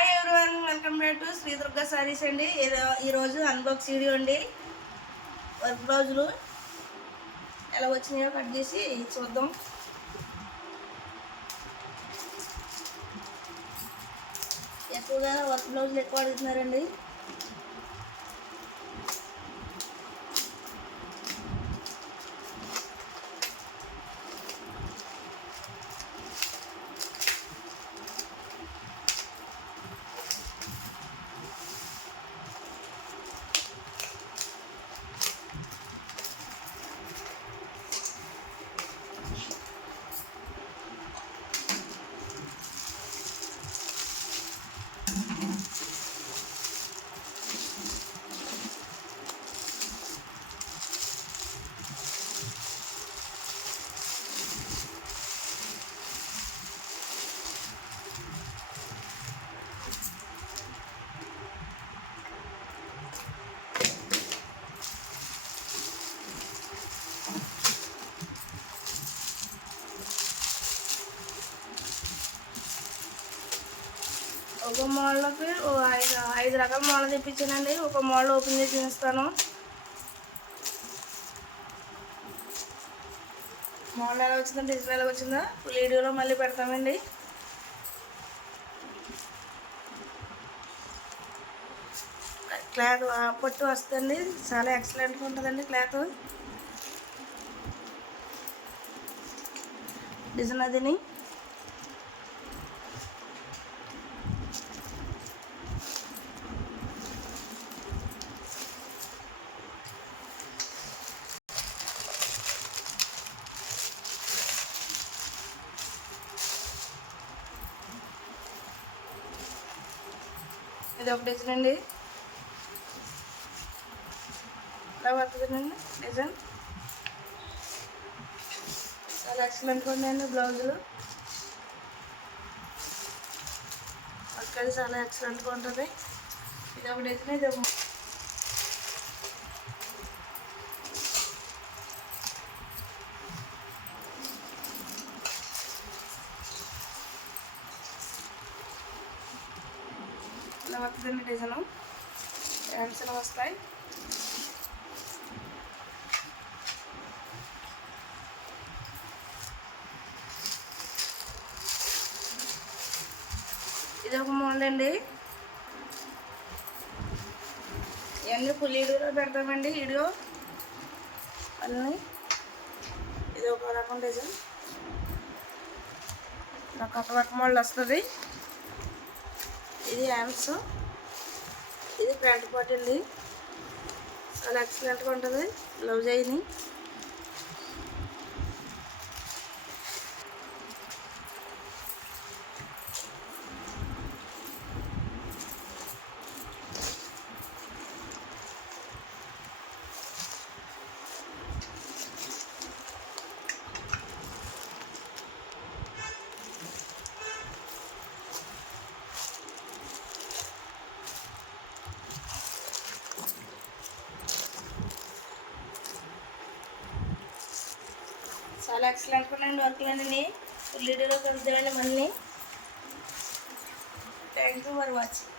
Hi everyone, welcome back to Sri Durga sarees అండి. ఈరోజు unbox video అండి. వర్క్ బ్లౌజులు ఎలా వచ్చినాయో కట్ చేసి చూద్దాం. ఎక్కువగా వర్క్ బ్లౌజులు ఎక్కువ అడుగుతున్నారండి. ఒక మోడల్కి ఐదు రకాల మోడల్ తెప్పించానండి. ఒక మోడల్ ఓపెన్ చేసి చూపిస్తాను. మోడల్ ఎలా వచ్చిందో, డిజైన్ ఎలా వచ్చిందో ఫుల్ వీడియోలో మళ్ళీ పెడతామండి. క్లాత్ పట్టు వస్తుంది, చాలా ఎక్సలెంట్గా ఉంటుందండి. క్లాత్ డిజైన్ అదిని ఇది ఒక డిజైన్ అండి. ఇలా పడుతుందండి డిజైన్. చాలా ఎక్సలెంట్గా ఉందండి. బ్లౌజులు అక్కడ చాలా ఎక్సలెంట్గా ఉంటుంది. ఇది ఒక డిజైన్. ఇది ఒక ఇలా వస్తుందండి డిజైన్. హ్యాండ్స్ ఇలా వస్తాయి. ఇది ఒక మోడల్ అండి. ఇవన్నీ ఫుల్ వీడియోలో పెడతామండి. వీడియో అన్నీ. ఇది ఒక రకం డిజైన్, నాకు ఒక రకం మోడల్ వస్తుంది. ఇది హ్యాండ్స్, ఇది ప్యాంట్ పార్ట్ అండి. చాలా ఎక్సలెంట్గా ఉంటుంది. బ్లౌజ్ అయ్యి చాలా ఎక్సలెంట్గా ఉన్నాయండి వర్క్లన్నీ. ఫుల్ వీడియోలో కలుద్దామండి మళ్ళీ. Thank you for watching.